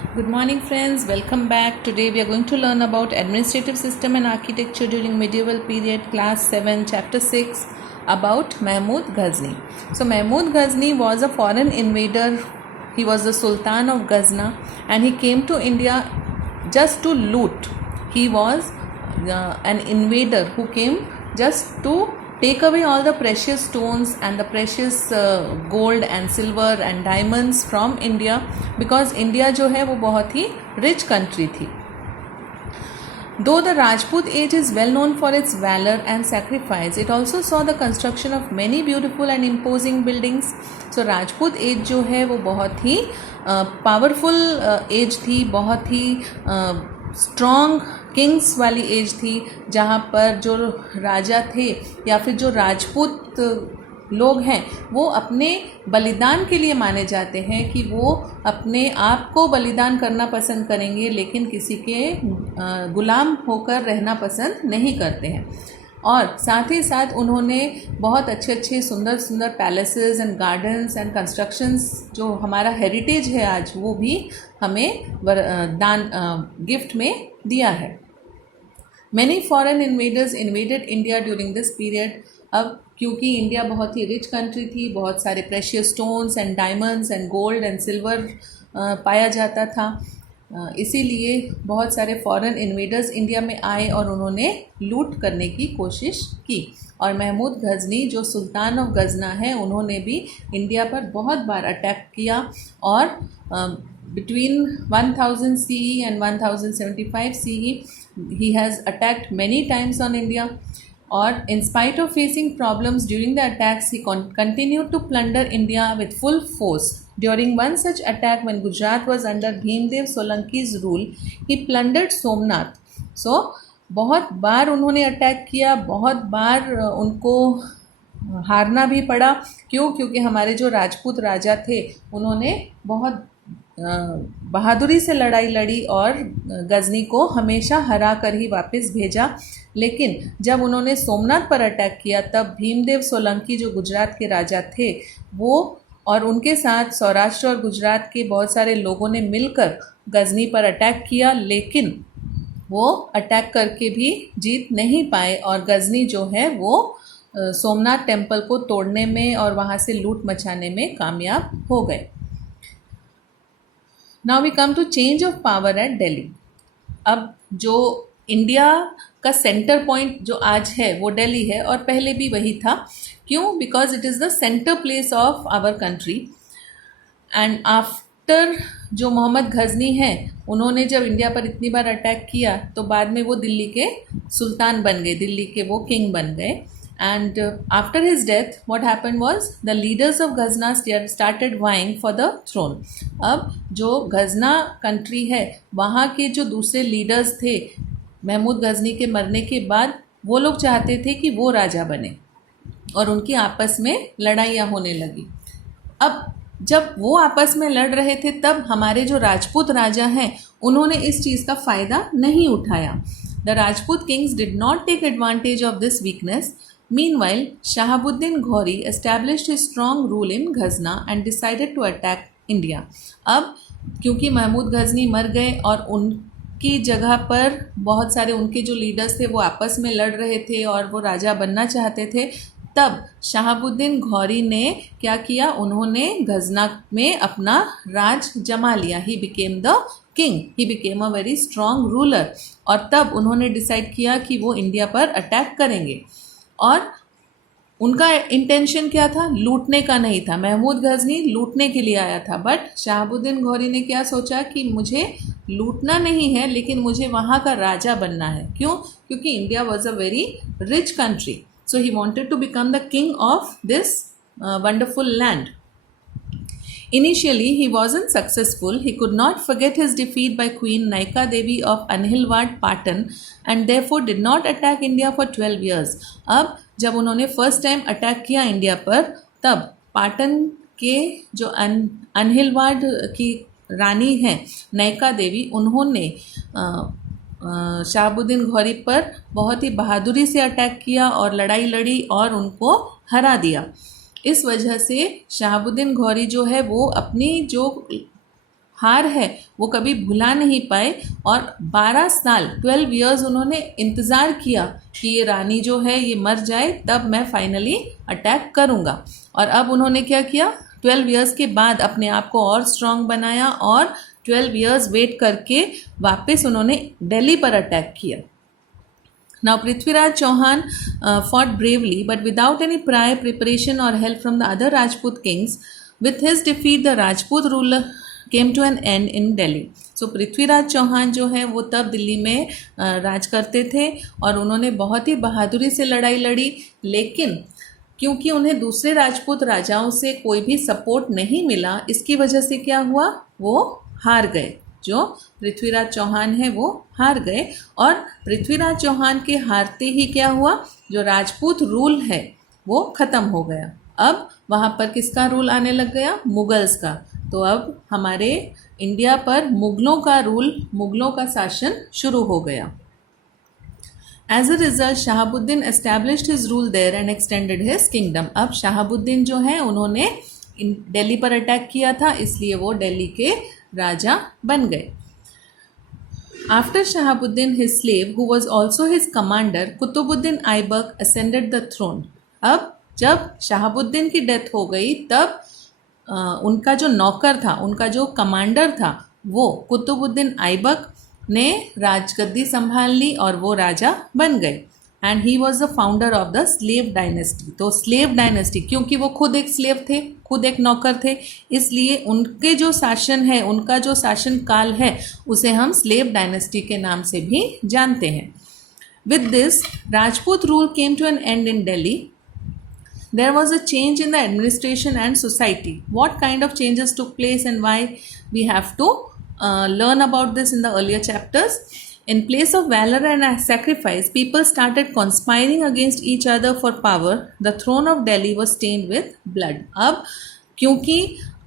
Good morning, friends. Welcome back. Today we are going to learn about administrative system and architecture during medieval period, class 7, chapter 6, about Mahmud Ghazni. So Mahmud Ghazni was a foreign invader. He was the Sultan of Ghazna and he came to India just to loot. He was an invader who came just to take away all the precious stones and the precious gold and silver and diamonds from India, because India जो है वो बहुत ही rich country थी. Though the Rajput age is well known for its valor and sacrifice, it also saw the construction of many beautiful and imposing buildings. So Rajput age जो है वो बहुत ही powerful age थी, बहुत ही स्ट्रॉन्ग किंग्स वाली as थी, जहाँ पर जो राजा थे या फिर जो राजपूत लोग हैं वो अपने बलिदान के लिए माने जाते हैं कि वो अपने आप को बलिदान करना पसंद करेंगे, लेकिन किसी के गुलाम होकर रहना पसंद नहीं करते हैं. और साथ ही साथ उन्होंने बहुत अच्छे अच्छे सुंदर सुंदर palaces and gardens and constructions, जो हमारा हेरिटेज है आज, वो भी हमें गिफ्ट में दिया है. Many foreign invaders invaded India during this period. अब क्योंकि इंडिया बहुत ही रिच कंट्री थी, बहुत सारे precious stones and diamonds and gold and silver पाया जाता था, इसीलिए बहुत सारे फॉरेन इन्वेडर्स इंडिया में आए और उन्होंने लूट करने की कोशिश की. और महमूद गजनी जो सुल्तान ऑफ गजना है, उन्होंने भी इंडिया पर बहुत बार अटैक किया और between 1000 CE and 1075 CE he has attacked many times on India. Or in spite of facing problems during the attacks, he continued to plunder India with full force. During one such attack, when Gujarat was under Bhimdev Solanki's rule, he plundered Somnath. So बहुत बार उन्होंने attack किया, बहुत बार उनको हारना भी पड़ा. क्यों? क्योंकि हमारे जो राजपूत राजा थे उन्होंने बहुत बहादुरी से लड़ाई लड़ी और गजनी को हमेशा हरा कर ही वापस भेजा. लेकिन जब उन्होंने सोमनाथ पर अटैक किया, तब भीमदेव सोलंकी जो गुजरात के राजा थे, वो और उनके साथ सौराष्ट्र और गुजरात के बहुत सारे लोगों ने मिलकर गजनी पर अटैक किया, लेकिन वो अटैक करके भी जीत नहीं पाए और गजनी जो है वो सोमनाथ टेम्पल को तोड़ने में और वहाँ से लूट मचाने में कामयाब हो गए. Now we come to change of power at Delhi. अब जो इंडिया का सेंटर पॉइंट जो आज है वो दिल्ली है और पहले भी वही था. क्यों? Because it is the centre place of our country. And after जो मोहम्मद गजनी हैं, उन्होंने जब इंडिया पर इतनी बार अटैक किया तो बाद में वो दिल्ली के सुल्तान बन गए, दिल्ली के वो किंग बन गए. And after his death, what happened was the leaders of Ghazna started vying for the throne. अब जो गजना कंट्री है, वहाँ के जो दूसरे लीडर्स थे महमूद गजनी के मरने के बाद, वो लोग चाहते थे कि वो राजा बने और उनकी आपस में लड़ाइयाँ होने लगी. अब जब वो आपस में लड़ रहे थे, तब हमारे जो राजपूत राजा हैं उन्होंने इस चीज़ का फ़ायदा नहीं उठाया. The Rajput kings did not take advantage of this weakness. Meanwhile, Shahabuddin Ghori established his strong rule in Ghazna and decided to attack India. अब क्योंकि महमूद गजनी मर गए और उनकी जगह पर बहुत सारे उनके जो लीडर्स थे वो आपस में लड़ रहे थे और वो राजा बनना चाहते थे, तब शहाबुद्दीन घौरी ने क्या किया? उन्होंने गजना में अपना राज जमा लिया. He became the king, he became a very strong ruler. और तब उन्होंने डिसाइड किया कि वो इंडिया पर अटैक करेंगे. और उनका इंटेंशन क्या था? लूटने का नहीं था. महमूद गजनी लूटने के लिए आया था, बट शहाबुद्दीन घौरी ने क्या सोचा कि मुझे लूटना नहीं है, लेकिन मुझे वहाँ का राजा बनना है. क्यों? क्योंकि India was a very rich country. So he wanted to become the king of this wonderful land. Initially, he wasn't successful. He could not forget his defeat by Queen Naika Devi of Anhilwad, Patan, and therefore did not attack India for 12 years. अब जब उन्होंने first time attack किया India पर, तब पाटन के जो अनहिलवाड की रानी हैं नैका देवी, उन्होंने शहाबुद्दीन घौरी पर बहुत ही बहादुरी से अटैक किया और लड़ाई लड़ी और उनको हरा दिया. इस वजह से शहाबुद्दीन घौरी जो है वो अपनी जो हार है वो कभी भुला नहीं पाए और 12 साल 12 इयर्स उन्होंने इंतज़ार किया कि ये रानी जो है ये मर जाए तब मैं फाइनली अटैक करूँगा। और अब उन्होंने क्या किया, 12 इयर्स के बाद अपने आप को और स्ट्रांग बनाया और 12 इयर्स वेट करके वापस उन्होंने दिल्ली पर अटैक किया। Now Prithviraj Chauhan fought bravely but without any prior preparation or help from the other Rajput kings. With his defeat, the Rajput ruler came to an end in Delhi. So Prithviraj Chauhan जो है वो तब दिल्ली में राज करते थे और उन्होंने बहुत ही बहादुरी से लड़ाई लड़ी, लेकिन क्योंकि उन्हें दूसरे राजपूत राजाओं से कोई भी सपोर्ट नहीं मिला, इसकी वजह से क्या हुआ, वो हार गए। जो पृथ्वीराज चौहान है वो हार गए और पृथ्वीराज चौहान के हारते ही क्या हुआ, जो राजपूत रूल है वो ख़त्म हो गया। अब वहाँ पर किसका रूल आने लग गया, मुगल्स का। तो अब हमारे इंडिया पर मुगलों का रूल, मुगलों का शासन शुरू हो गया। As a result Shahabuddin established his rule there and extended his kingdom. अब शहाबुद्दीन जो है उन्होंने दिल्ली पर अटैक किया था, इसलिए वो दिल्ली के राजा बन गए। After Shahabuddin his slave who was also his commander Qutbuddin Aibak ascended the throne. अब जब शहाबुद्दीन की डेथ हो गई तब उनका जो नौकर था, उनका जो कमांडर था, वो कुतुबुद्दीन ऐबक ने राजगद्दी संभाल ली और वो राजा बन गए। And he was the founder of the slave dynasty. तो स्लेव डायनेस्टी, क्योंकि वो खुद एक स्लेव थे, खुद एक नौकर थे, इसलिए उनके जो शासन है, उनका जो शासन काल है, उसे हम स्लेव डायनेस्टी के नाम से भी जानते हैं। With this Rajput rule came to an end in Delhi. There was a change in the administration and society. What kind of changes took place and why? We have to learn about this in the earlier chapters. In place of valor and sacrifice, people started conspiring against each other for power. The throne of Delhi was stained with blood. अब क्योंकि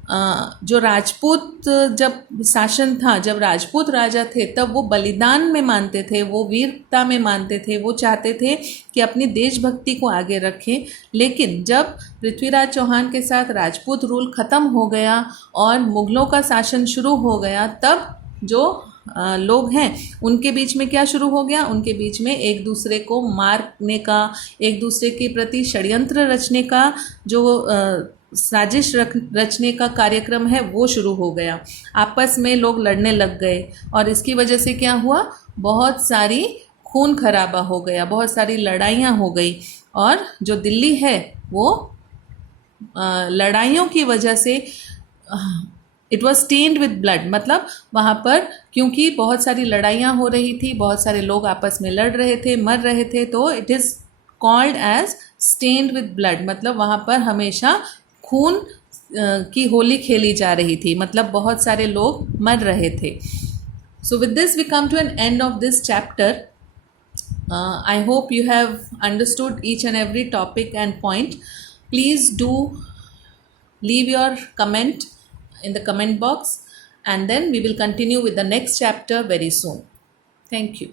जो राजपूत जब शासन था, जब राजपूत राजा थे, तब वो बलिदान में मानते थे, वो वीरता में मानते थे, वो चाहते थे कि अपनी देशभक्ति को आगे रखें। लेकिन जब पृथ्वीराज चौहान के साथ राजपूत रूल ख़त्म हो गया और मुग़लों का शासन शुरू हो गया, तब जो लोग हैं उनके बीच में क्या शुरू हो गया, उनके बीच में एक दूसरे को मारने का, एक दूसरे के प्रति षड्यंत्र रचने का, जो साजिश रचने का कार्यक्रम है वो शुरू हो गया। आपस में लोग लड़ने लग गए और इसकी वजह से क्या हुआ, बहुत सारी खून खराबा हो गया, बहुत सारी लड़ाइयाँ हो गई। और जो दिल्ली है वो लड़ाइयों की वजह से it was stained with blood, मतलब वहाँ पर क्योंकि बहुत सारी लड़ाइयाँ हो रही थी, बहुत सारे लोग आपस में लड़ रहे थे, मर रहे थे, तो it is called as stained with blood. मतलब वहाँ पर हमेशा खून की होली खेली जा रही थी, मतलब बहुत सारे लोग मर रहे थे। So with this we come to an end of this chapter. I hope you have understood each and every topic and point. Please do leave your comment in the comment box, and then we will continue with the next chapter very soon. Thank you.